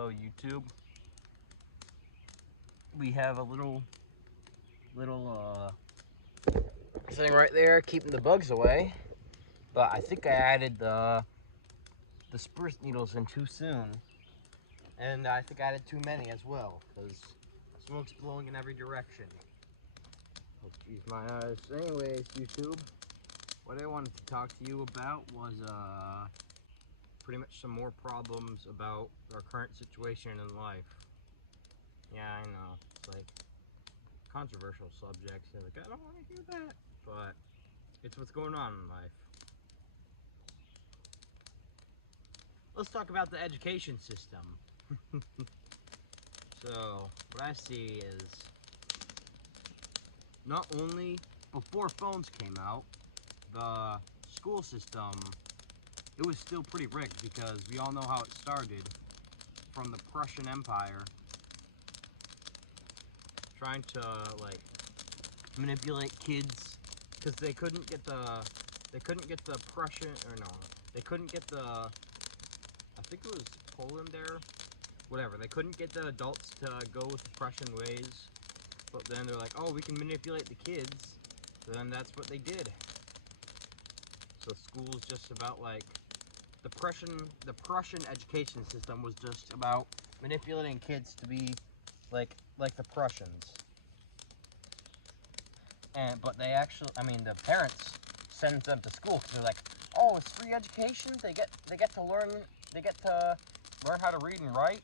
Hello YouTube. We have a little thing right there keeping the bugs away, but I think I added the spruce needles in too soon, and I think I added too many as well because smoke's blowing in every direction. Oh geez, my eyes. Anyways, YouTube, what I wanted to talk to you about was pretty much some more problems about our current situation in life. Yeah, I know, it's like controversial subjects. You're like, I don't want to hear that, but it's what's going on in life. Let's talk about the education system. So, what I see is, not only before phones came out, the school system, it was still pretty rigged because we all know how it started from the Prussian Empire trying to like manipulate kids because they couldn't get the Prussian, or no, they couldn't get the, I think it was Poland there, whatever, they couldn't get the adults to go with the Prussian ways, but then they're like, oh, we can manipulate the kids, so then that's what they did. So school's just about like, the Prussian education system was just about manipulating kids to be like the Prussians. But they actually, I mean, the parents send them to school because they're like, oh, it's free education. They get to learn how to read and write.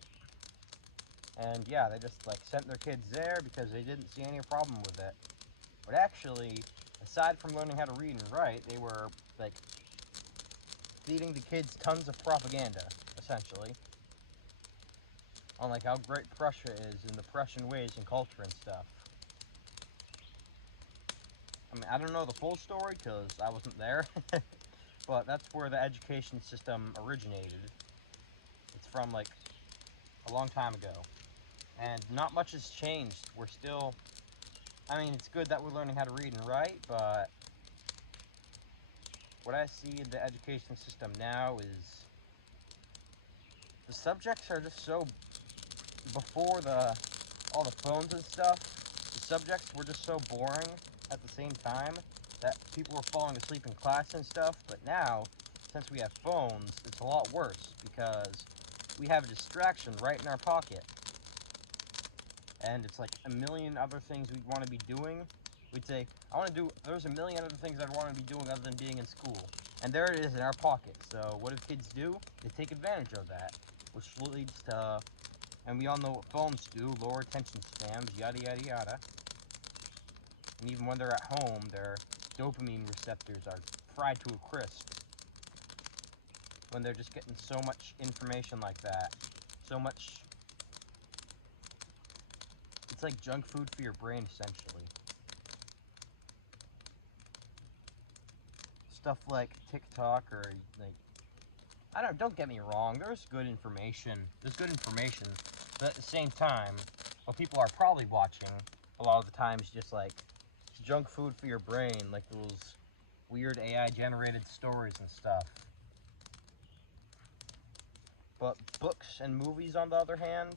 And yeah, they just like sent their kids there because they didn't see any problem with it. But actually, aside from learning how to read and write, they were like feeding the kids tons of propaganda, essentially, on like how great Prussia is and the Prussian ways and culture and stuff. I mean, I don't know the full story because I wasn't there, but that's where the education system originated. It's from like a long time ago, and not much has changed. We're still, I mean, it's good that we're learning how to read and write, but what I see in the education system now is the subjects are just so, before all the phones and stuff, the subjects were just so boring at the same time that people were falling asleep in class and stuff. But now, since we have phones, it's a lot worse because we have a distraction right in our pocket, and it's like a million other things we'd want to be doing. We'd say, there's a million other things I'd want to be doing other than being in school, and there it is in our pocket. So what do kids do? They take advantage of that, which leads to, and we all know what phones do, lower attention spans, yada yada yada. And even when they're at home, their dopamine receptors are fried to a crisp when they're just getting so much information like that. So much, it's like junk food for your brain, essentially. Stuff like TikTok, or like, don't get me wrong, there's good information, but at the same time, what people are probably watching a lot of the time is just like junk food for your brain, like those weird AI generated stories and stuff. But books and movies, on the other hand,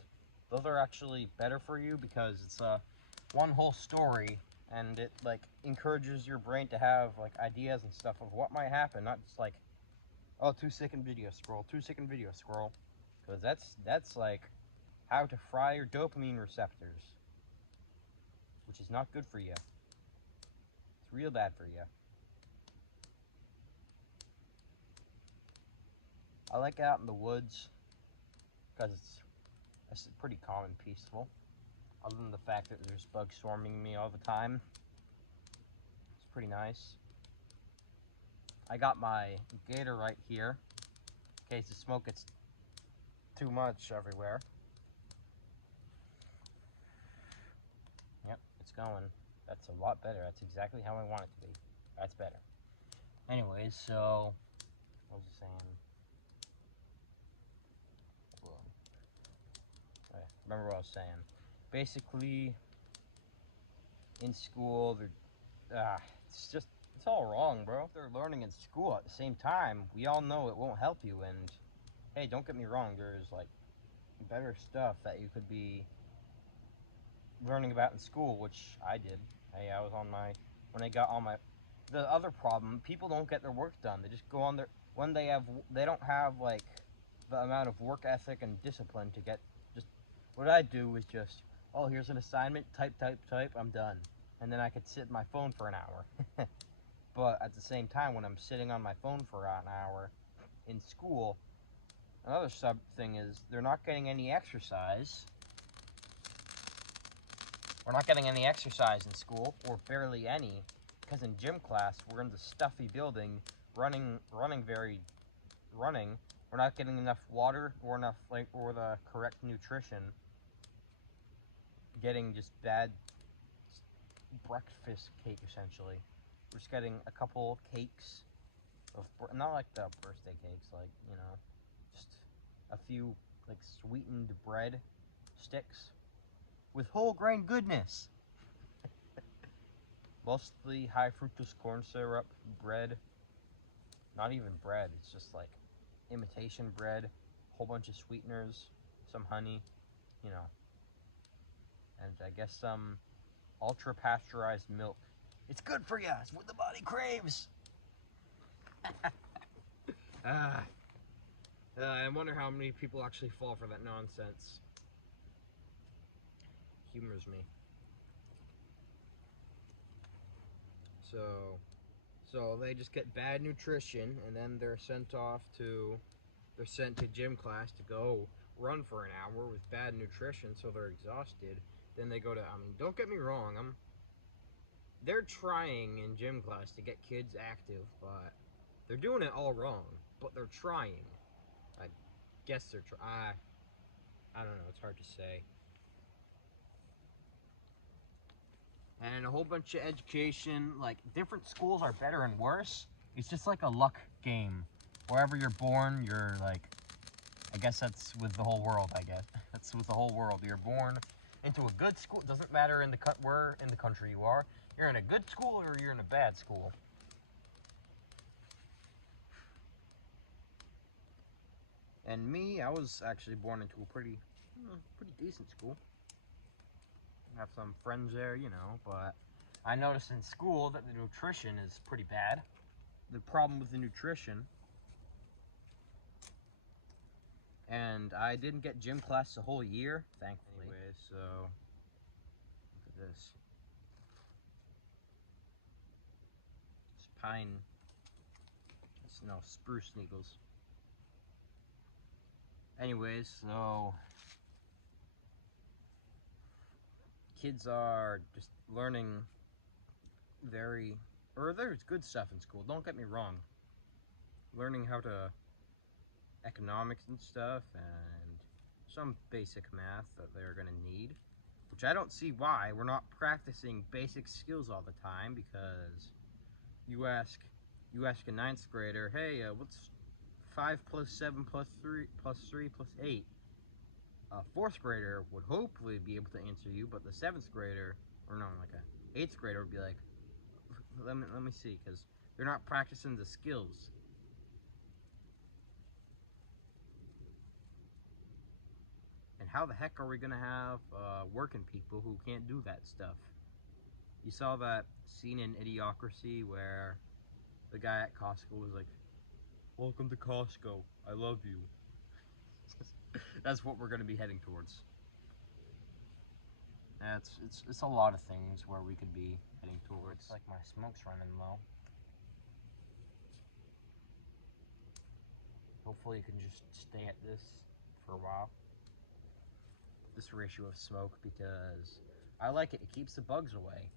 those are actually better for you because it's one whole story, and it like encourages your brain to have like ideas and stuff of what might happen, not just like, oh, 2-second video scroll, 2-second video scroll, because that's like how to fry your dopamine receptors, which is not good for you. It's real bad for you. I like out in the woods because it's pretty calm and peaceful. Other than the fact that there's bugs swarming me all the time, it's pretty nice. I got my gator right here in case the smoke gets too much everywhere. Yep, it's going. That's a lot better. That's exactly how I want it to be. That's better. Anyways, so what was I saying? Remember what I was saying. Basically, in school, it's all wrong, bro. They're learning in school at the same time. We all know it won't help you, and hey, don't get me wrong, there's like better stuff that you could be learning about in school, which I did. I was on my when I got on my. The other problem, people don't get their work done. They just go on their when they don't have like the amount of work ethic and discipline to get just. What I do is just, oh, here's an assignment, type, type, type, I'm done, and then I could sit on my phone for an hour. But at the same time, when I'm sitting on my phone for an hour in school, another sub thing is they're not getting any exercise. We're not getting any exercise in school, or barely any, because in gym class we're in the stuffy building, running. We're not getting enough water or the correct nutrition. Getting just bad breakfast cake essentially. We're just getting a couple cakes of not like the birthday cakes, like just a few like sweetened bread sticks with whole grain goodness. Mostly high fructose corn syrup, bread. Not even bread, it's just like imitation bread, a whole bunch of sweeteners, some honey, and I guess some ultra pasteurized milk. It's good for you, it's what the body craves. I wonder how many people actually fall for that nonsense. Humors me. So they just get bad nutrition, and then they're sent to gym class to go run for an hour with bad nutrition, so they're exhausted. Then they go to, don't get me wrong, they're trying in gym class to get kids active, but they're doing it all wrong, but they're trying. I guess they're I don't know, it's hard to say. And a whole bunch of education, like different schools are better and worse. It's just like a luck game. Wherever you're born, you're like, I guess that's with the whole world, I guess. That's with the whole world. You're born into a good school. It doesn't matter where in the country you are. You're in a good school or you're in a bad school. And me, I was actually born into a pretty decent school. I have some friends there, but I noticed in school that the nutrition is pretty bad. The problem with the nutrition, and I didn't get gym class the whole year, thankfully. Anyway, so look at this. It's spruce needles. Anyways, so kids are just learning there's good stuff in school, don't get me wrong. Learning how to economics and stuff, and some basic math that they're going to need, which I don't see why we're not practicing basic skills all the time, because you ask a ninth grader, hey, what's 5 plus 7 plus 3 plus 3 plus 8? A fourth grader would hopefully be able to answer you, but the seventh grader, or no, like a eighth grader would be like, let me see, because they're not practicing the skills. And how the heck are we gonna have working people who can't do that stuff? You saw that scene in Idiocracy where the guy at Costco was like, "Welcome to Costco, I love you." That's what we're gonna be heading towards. It's a lot of things where we could be heading towards. Looks like my smoke's running low. Hopefully you can just stay at this for a while. This ratio of smoke, because I like it. It keeps the bugs away.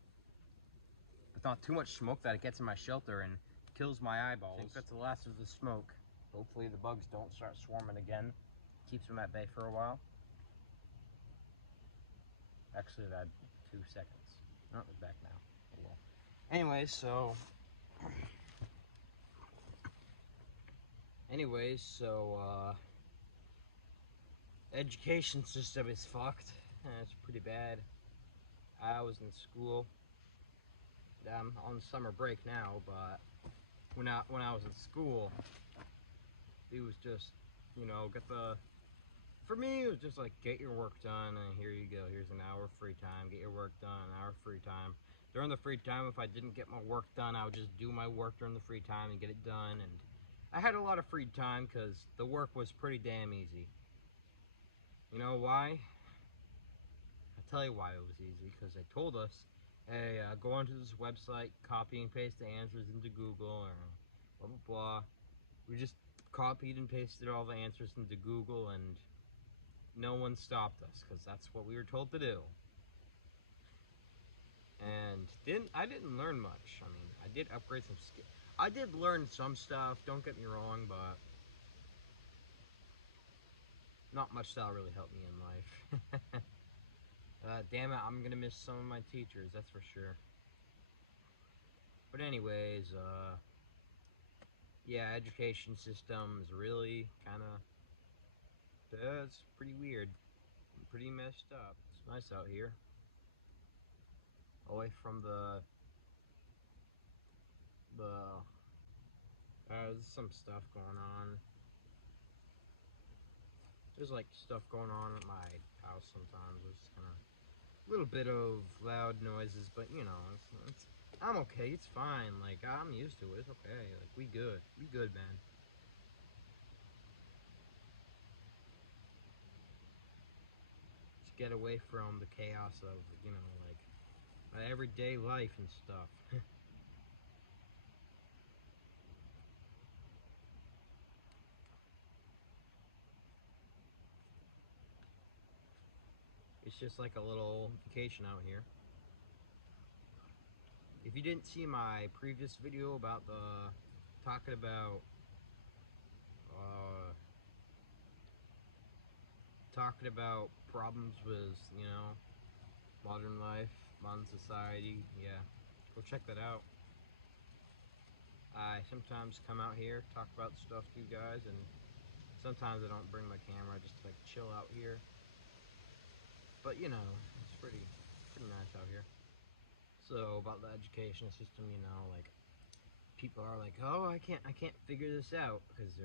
But not too much smoke that it gets in my shelter and kills my eyeballs. I think that's the last of the smoke. Hopefully the bugs don't start swarming again. Keeps them at bay for a while. Actually, that 2 seconds. No, they're back now. Oh, well. Education system is fucked. It's pretty bad. I was in school. I'm on summer break now, but when I was in school, it was just, For me, it was just like, get your work done, and here you go. Here's an hour of free time. Get your work done, an hour of free time. During the free time, if I didn't get my work done, I would just do my work during the free time and get it done. And I had a lot of free time because the work was pretty damn easy. You know why? I'll tell you why it was easy. Because they told us, hey, go onto this website, copy and paste the answers into Google, or blah, blah, blah. We just copied and pasted all the answers into Google, and no one stopped us because that's what we were told to do. And I didn't learn much. I mean, I did upgrade some skills. I did learn some stuff, don't get me wrong, but not much that'll really help me in life. Damn it, I'm gonna miss some of my teachers, that's for sure. But anyways, yeah, education system is really kind of, it's pretty weird, pretty messed up. It's nice out here, away from there's some stuff going on. There's like stuff going on at my house sometimes. There's kind of a little bit of loud noises, but you know, I'm okay. It's fine. Like, I'm used to it. It's okay. Like, we good, man. Just get away from the chaos of, you know, like my everyday life and stuff. It's just like a little vacation out here. If you didn't see my previous video about talking about uh, problems with, you know, modern life, modern society, yeah, go check that out. I sometimes come out here, talk about stuff to you guys, and sometimes I don't bring my camera, I just like chill out here. But you know, it's pretty nice out here. So about the education system, you know, like people are like, oh, I can't figure this out because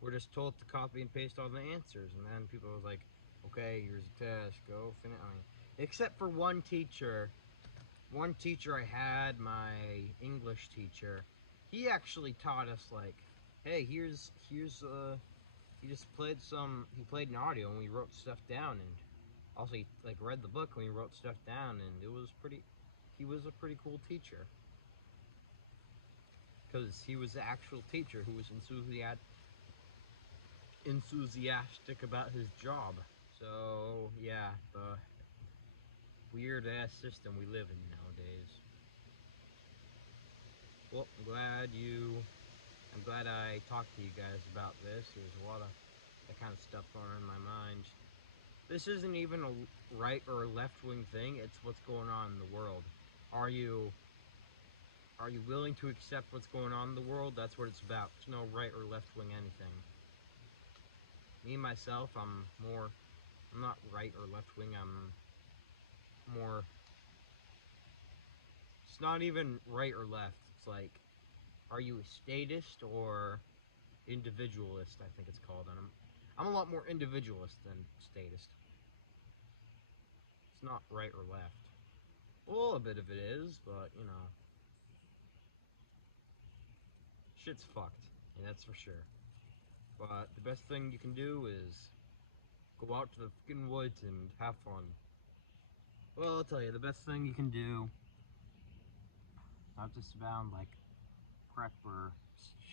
we're just told to copy and paste all the answers, and then people are like, okay, here's a test, go finish. I mean, except for one teacher I had, my English teacher, he actually taught us like, hey, he just played an audio and we wrote stuff down, and also he like read the book and we wrote stuff down, and he was a pretty cool teacher because he was the actual teacher who was enthusiastic about his job. So yeah, the weird ass system we live in nowadays. Well, I'm glad I talked to you guys about this. There's a lot of that kind of stuff going on in my mind. This isn't even a right or a left wing thing, it's what's going on in the world. Are you willing to accept what's going on in the world? That's what it's about. There's no right or left wing anything. Me myself, I'm not right or left wing, I'm more, it's not even right or left. It's like, are you a statist or individualist, I think it's called, and I'm a lot more individualist than statist. It's not right or left. Well, a bit of it is, but you know, shit's fucked, and that's for sure. But the best thing you can do is go out to the fucking woods and have fun. Well, I'll tell you, the best thing you can do, not just about like prep or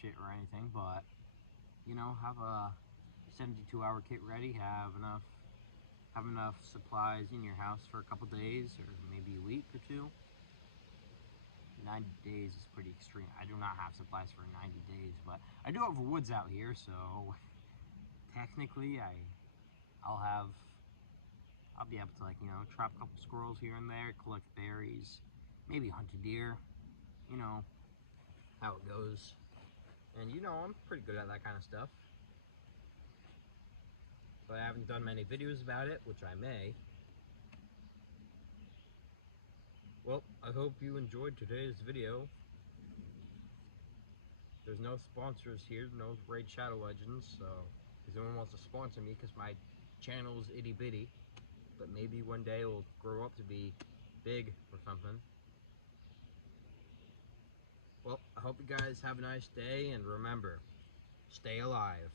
shit or anything, but you know, have a 72-hour kit ready, have enough supplies in your house for a couple days or maybe a week or two. 90 days is pretty extreme. I do not have supplies for 90 days, but I do have woods out here, so technically I'll be able to, like, you know, trap a couple squirrels here and there, collect berries, maybe hunt a deer, you know how it goes. And you know, I'm pretty good at that kind of stuff. But I haven't done many videos about it, which I may. Well, I hope you enjoyed today's video. There's no sponsors here, no Raid Shadow Legends, so because no one wants to sponsor me because my channel is itty bitty. But maybe one day it'll grow up to be big or something. Well, I hope you guys have a nice day, and remember, stay alive.